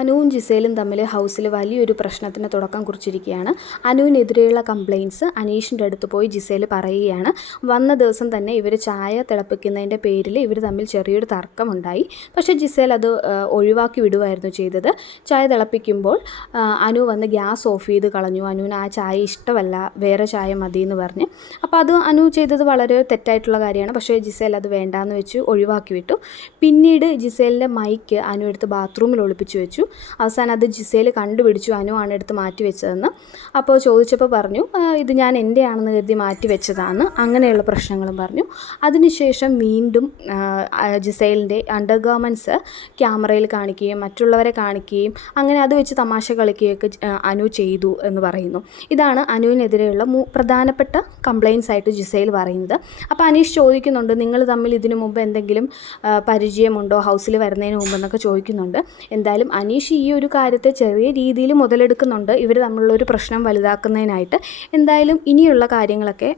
അനുവും ജിസേലും തമ്മിൽ ഹൗസിൽ വലിയൊരു പ്രശ്നത്തിന് തുടക്കം കുറിച്ചിരിക്കുകയാണ്. അനുവിനെതിരെയുള്ള കംപ്ലയിൻറ്റ്സ് അനീഷിൻ്റെ അടുത്ത് പോയി ജിസേൽ പറയുകയാണ്. വന്ന ദിവസം തന്നെ ഇവർ ചായ തിളപ്പിക്കുന്നതിൻ്റെ പേരിൽ ഇവർ തമ്മിൽ ചെറിയൊരു തർക്കമുണ്ടായി. പക്ഷേ ജിസേൽ അത് ഒഴിവാക്കി വിടുമായിരുന്നു ചെയ്തത്. ചായ തിളപ്പിക്കുമ്പോൾ അനു വന്ന് ഗ്യാസ് ഓഫ് ചെയ്ത് കളഞ്ഞു. അനുവിന് ആ ചായ ഇഷ്ടമല്ല, വേറെ ചായ മതി എന്ന് പറഞ്ഞ്. അപ്പോൾ അത് അനു ചെയ്തത് വളരെ തെറ്റായിട്ടുള്ള കാര്യമാണ്. പക്ഷേ ജിസേൽ അത് വേണ്ടാന്ന് വെച്ച് ഒഴിവാക്കി വിട്ടു. പിന്നീട് ജിസേലിൻ്റെ മൈക്ക് അനു എടുത്ത് ബാത്റൂമിൽ ഒളിപ്പിച്ച് വെച്ചു. അവസാനം അത് ജിസേൽ കണ്ടുപിടിച്ചു അനുവാണ് എടുത്ത് മാറ്റി വെച്ചതെന്ന്. അപ്പോൾ ചോദിച്ചപ്പോൾ പറഞ്ഞു ഇത് ഞാൻ എൻ്റെ ആണെന്ന് കരുതി മാറ്റി വെച്ചതാണ്, അങ്ങനെയുള്ള പ്രശ്നങ്ങളും പറഞ്ഞു. അതിനുശേഷം വീണ്ടും ജിസേലിൻ്റെ അണ്ടർഗാർമെൻറ്റ്സ് ക്യാമറയിൽ കാണിക്കുകയും മറ്റുള്ളവരെ കാണിക്കുകയും അങ്ങനെ അത് വെച്ച് തമാശ കളിക്കുകയൊക്കെ അനു ചെയ്തു എന്ന് പറയുന്നു. ഇതാണ് അനുവിനെതിരെയുള്ള പ്രധാനപ്പെട്ട കംപ്ലയിൻസ് ആയിട്ട് ജിസേൽ പറയുന്നത്. അപ്പോൾ അനീഷ് ചോദിക്കുന്നുണ്ട്, നിങ്ങൾ തമ്മിൽ ഇതിനു മുമ്പ് എന്തെങ്കിലും പരിചയമുണ്ടോ ഹൗസിൽ വരുന്നതിന് മുമ്പെന്നൊക്കെ ചോദിക്കുന്നുണ്ട്. എന്തായാലും അനീഷ് ഈ ഒരു കാര്യത്തെ ചെറിയ രീതിയിൽ മുതലെടുക്കുന്നുണ്ട്, ഇവർ തമ്മിലുള്ളൊരു പ്രശ്നം വലുതാക്കുന്നതിനായിട്ട്. എന്തായാലും ഇനിയുള്ള കാര്യങ്ങളൊക്കെ